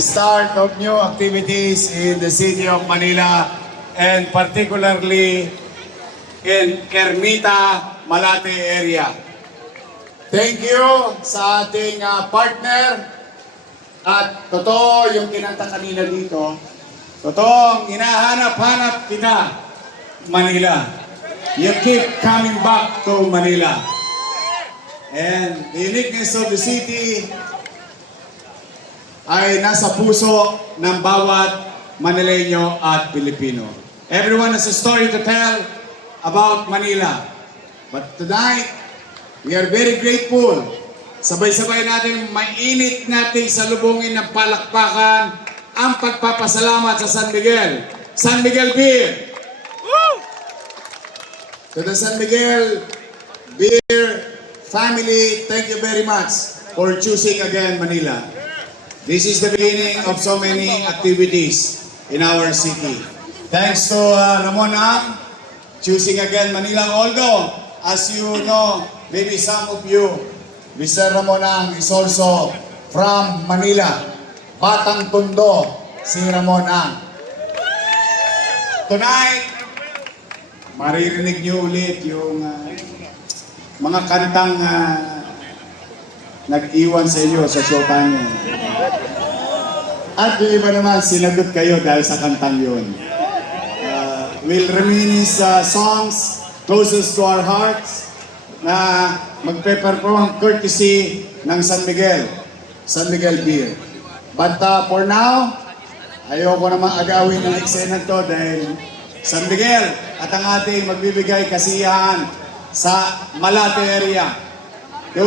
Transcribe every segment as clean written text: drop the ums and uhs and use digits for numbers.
start of new activities in the city of Manila and particularly in Ermita, Malate area. Thank you sa ating partner at totoo yung kinanta kanina dito. Totoong hinahanap-hanap kita, Manila. You keep coming back to Manila. And the uniqueness of the city ay nasa puso ng bawat Manileño at Pilipino. Everyone has a story to tell about Manila. But tonight, we are very grateful. Sabay-sabay natin, mainit natin sa lubungin ng palakpakan ang pagpapasalamat sa San Miguel. San Miguel Beer! Woo! To the San Miguel Beer family, thank you very much for choosing again Manila. This is the beginning of so many activities in our city. Thanks to Ramon Ang, choosing again Manila. Although, as you know, maybe some of you, Mr. Ramon Ang is also from Manila. Batang Tondo, si Ramon Ang. Tonight, maririnig niyo ulit yung mga kantang nag-iwan sa inyo sa showtime. At yung iba naman, sinagot kayo dahil sa kantang yun. We'll reminisce songs closest to our hearts na magpe-perform courtesy ng San Miguel Beer. But for now, ayoko naman agawin ng eksena to dahil San Miguel at ang ating magbibigay kasiyahan sa Malate area. To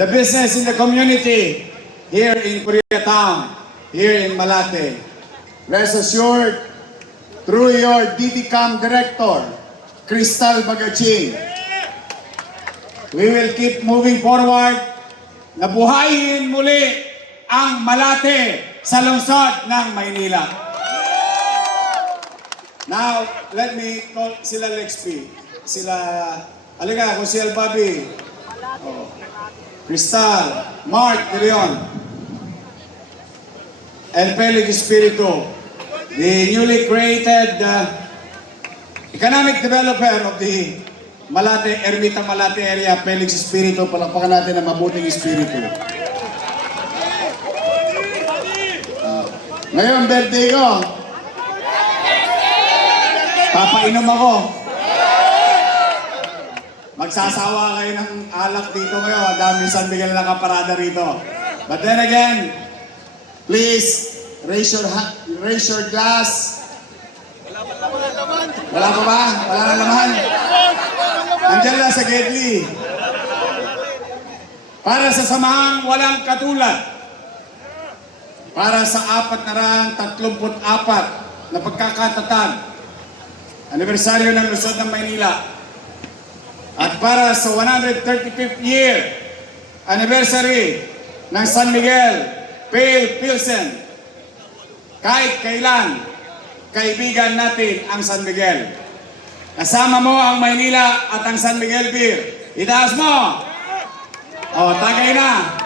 the business in the community here in Koreatown, here in Malate. Rest assured, through your DDCAM Director, Crystal Bagaching, we will keep moving forward na buhayin muli ang Malate sa lungsod ng Maynila. Now, let me call sila Lex P. Alika, Jose Bobby, Crystal, Mark De Leon, and Felix Espiritu, the newly created economic developer of the Ermita Malate area, Felix Espiritu. Palakpakan natin ang mabuting espiritu. Ngayon, birthday ko. Papainom ako. Magsasawa kayo ng alak dito ngayon. Dami San Miguel na kaparada rito. But then again, please raise your glass. Wala pa ba? Wala na naman? Andiyan lang sa Gedli. Para sa samahang walang katulad. Para sa 434 na pagkakatatag. Anibersaryo ng Lungsod ng Maynila. At para sa 135th year anniversary ng San Miguel Pale Pilsen, kahit kailan, kaibigan natin ang San Miguel. Kasama mo ang Maynila at ang San Miguel Beer. Itaas mo! O, tagay na!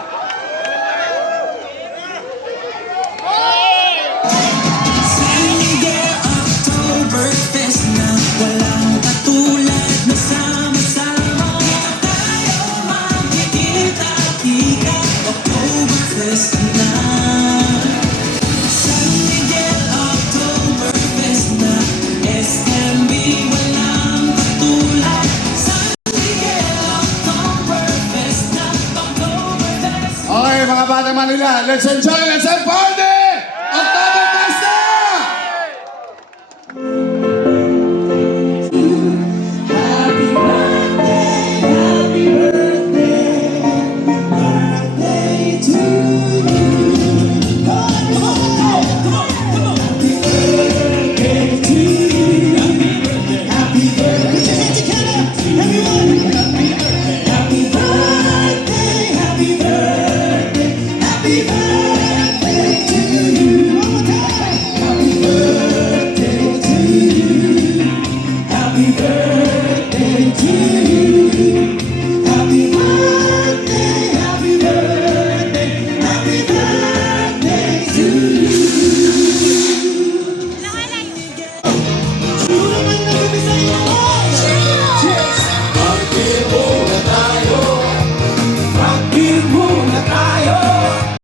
Okay, mga bata Manila, let's enjoy, let's have party!